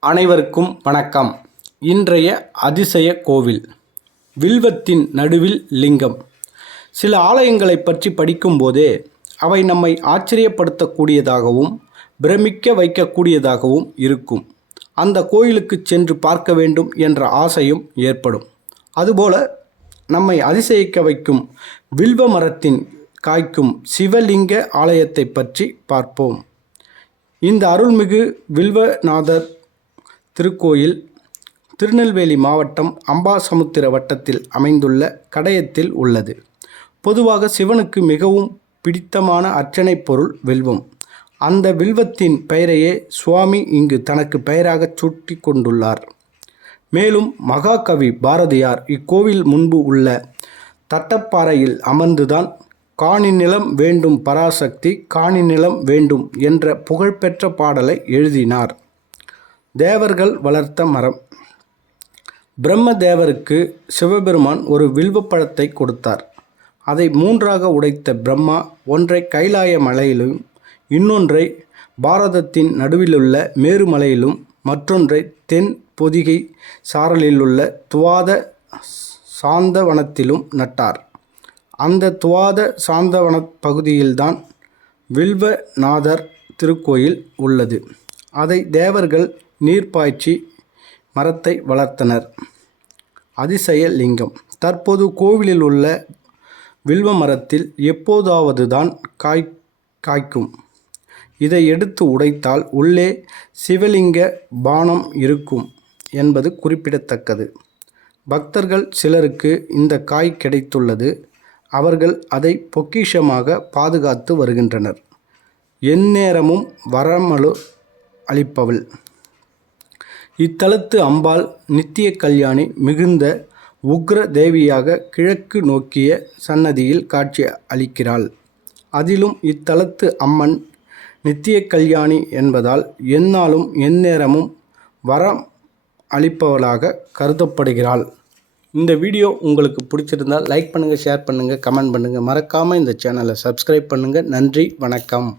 அனைவருக்கும் வணக்கம். இன்றைய அதிசய கோவில் வில்வத்தின் நடுவில் லிங்கம். சில ஆலயங்களைப் பற்றி படிக்கும்போதே அவை நம்மை ஆச்சரியப்படுத்தக்கூடியதாகவும் பிரமிக்க வைக்கக்கூடியதாகவும் இருக்கும். அந்த கோயிலுக்கு சென்று பார்க்க வேண்டும் என்ற ஆசையும் ஏற்படும். அதுபோல நம்மை அதிசயிக்க வைக்கும் வில்வ மரத்தின் காய்க்கும் சிவலிங்க ஆலயத்தை பற்றி பார்ப்போம். இந்த அருள்மிகு வில்வநாதர் திருக்கோயில் திருநெல்வேலி மாவட்டம் அம்பாசமுத்திர வட்டத்தில் அமைந்துள்ள கடையத்தில் உள்ளது. பொதுவாக சிவனுக்கு மிகவும் பிடித்தமான அர்ச்சனைப் பொருள் வில்வம். அந்த வில்வத்தின் பெயரையே சுவாமி இங்கு தனக்கு பெயராகச் சூட்டி கொண்டுள்ளார். மேலும் மகாகவி பாரதியார் இக்கோவில் முன்பு உள்ள தட்டப்பாறையில் அமர்ந்துதான் காணி நிலம் வேண்டும் பராசக்தி காணி நிலம் வேண்டும் என்ற புகழ்பெற்ற பாடலை எழுதினார். தேவர்கள் வளர்த்த மரம். பிரம்ம தேவருக்கு சிவபெருமான் ஒரு வில்வப்பழத்தை கொடுத்தார். அதை மூன்றாக உடைத்த பிரம்மா ஒன்றை கைலாய மலையிலும் இன்னொன்றை பாரதத்தின் நடுவிலுள்ள மேருமலையிலும் மற்றொன்றை தென் பொதிகை சாரலிலுள்ள துவாத சாந்தவனத்திலும் நட்டார். அந்த துவாத சாந்தவன பகுதியில்தான் வில்வநாதர் திருக்கோயில் உள்ளது. அதை தேவர்கள் நீர் பாய்ச்சி மரத்தை வளர்த்தனர். அதிசய லிங்கம் தற்போது கோவிலில் உள்ள வில்வ மரத்தில் எப்போதாவது தான் காய் காய்க்கும். இதை எடுத்து உடைத்தால் உள்ளே சிவலிங்க பானம் இருக்கும் என்பது குறிப்பிடத்தக்கது. பக்தர்கள் சிலருக்கு இந்த காய் கிடைத்துள்ளது. அவர்கள் அதை பொக்கிஷமாக பாதுகாத்து வருகின்றனர். எந்நேரமும் வரமலு அளிப்பவள். இத்தலத்து அம்பாள் நித்திய கல்யாணி மிகுந்த உக்ர தேவியாக கிழக்கு நோக்கிய சன்னதியில் காட்சி அளிக்கிறாள். அதிலும் இத்தலத்து அம்மன் நித்திய கல்யாணி என்பதால் எந்நாளும் எந்நேரமும் வரம் அளிப்பவளாக கருதப்படுகிறாள். இந்த வீடியோ உங்களுக்கு பிடிச்சிருந்தால் லைக் பண்ணுங்கள் ஷேர் பண்ணுங்கள் கமெண்ட் பண்ணுங்கள் மறக்காமல் இந்த சேனலை சப்ஸ்கிரைப் பண்ணுங்கள் நன்றி வணக்கம்.